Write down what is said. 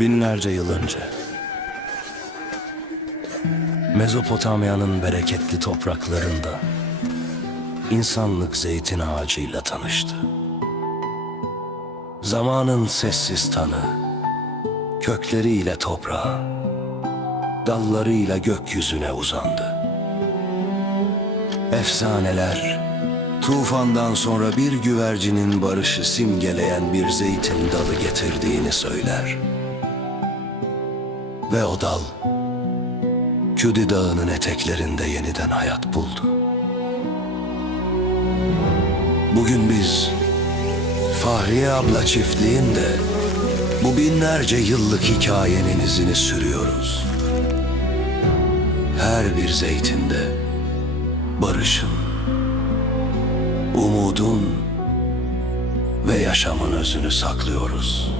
Binlerce yıl önce Mezopotamya'nın bereketli topraklarında insanlık zeytin ağacıyla tanıştı. Zamanın sessiz tanı, kökleriyle toprağa, dallarıyla gökyüzüne uzandı. Efsaneler, tufandan sonra bir güvercinin barışı simgeleyen bir zeytin dalı getirdiğini söyler. Ve o dal, Küdi Dağı'nın eteklerinde yeniden hayat buldu. Bugün biz, Fahriye abla çiftliğinde bu binlerce yıllık hikayenin izini sürüyoruz. Her bir zeytinde barışın, umudun ve yaşamın özünü saklıyoruz.